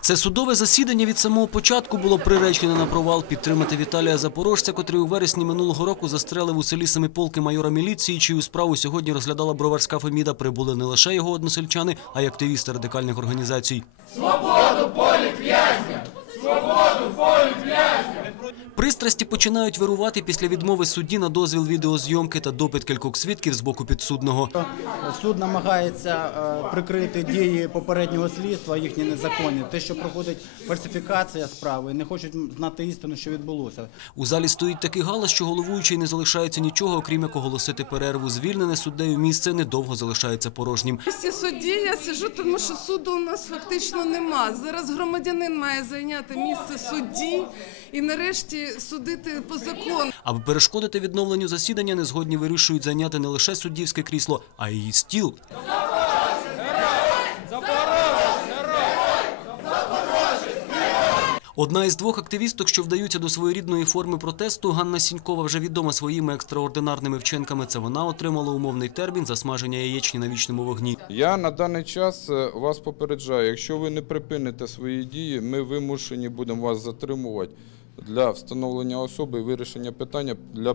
Це судове засідання від самого початку було приречене на провал. Підтримати Віталія Запорожця, котрий у вересні минулого року застрелив у селі Семиполки майора міліції, чию справу сьогодні розглядала броварська Феміда. Прибули не лише його односельчани, а й активісти радикальних організацій. Пристрасті починають вирувати після відмови судді на дозвіл відеозйомки та допит кількох свідків з боку підсудного. Суд намагається е, прикрити дії попереднього слідства, їхні незаконні. Те, що проходить фальсифікація справи, не хочуть знати істину, що відбулося. У залі стоїть такий галас, що головуючий не залишається нічого, окрім як оголосити перерву. Звільнене суддею місце недовго залишається порожнім. судді я сижу, тому що суду у нас фактично нема. Зараз громадянин має зайняти місце судді і нарешті судити по закону. Аби перешкодити відновленню засідання, незгодні вирішують зайняти не лише суддівське крісло, а й її стіл. Одна із двох активісток, що вдаються до своєрідної форми протесту, Ганна Сінькова вже відома своїми екстраординарними вчинками. Це вона отримала умовний термін за смаження яєчні на вічному вогні. Я на даний час е, вас попереджаю, якщо ви не припините свої дії, ми вимушені будемо вас затримувати для встановлення особи і вирішення питання для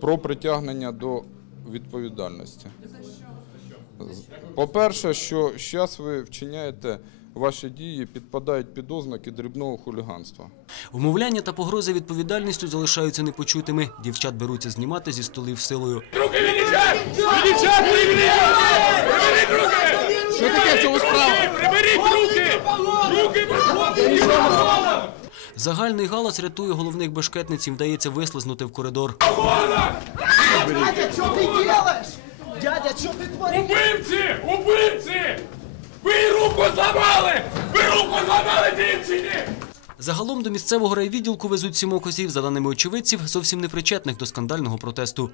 про притягнення до відповідальності. По-перше, що зараз ви вчиняєте ваші дії, підпадають під ознаки дрібного хуліганства. Вмовляння та погрози відповідальністю залишаються непочутими. Дівчат беруться знімати зі столів силою. Руки відійшли! Відійшли! Приберіть руки! Що таке в цьому справа? Приберіть руки! Руки приберіть! Загальний галас рятує головних бешкетниців, вдається вислизнути в коридор. Дядя, что ты делаешь? Дядя, что ты творишь? Убивці! Убивці! Ви руку зламали! Ви руку зламали дівчині! Загалом до місцевого райвідділку везуть сімох козів, за даними очевидців, зовсім не причетних до скандального протесту.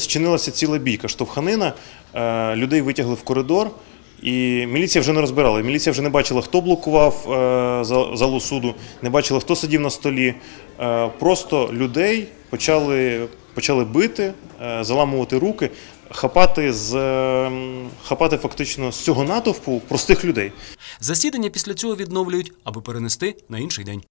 Зчинилася ціла бійка, штовханина, е, людей витягли в коридор, і міліція вже не розбирала. Міліція вже не бачила, хто блокував е, за- залу суду, не бачила, хто сидів на столі. Е, Просто людей почали, почали бити, е, заламувати руки, хапати, з, хапати фактично з цього натовпу простих людей. Засідання після цього відновлюють, аби перенести на інший день.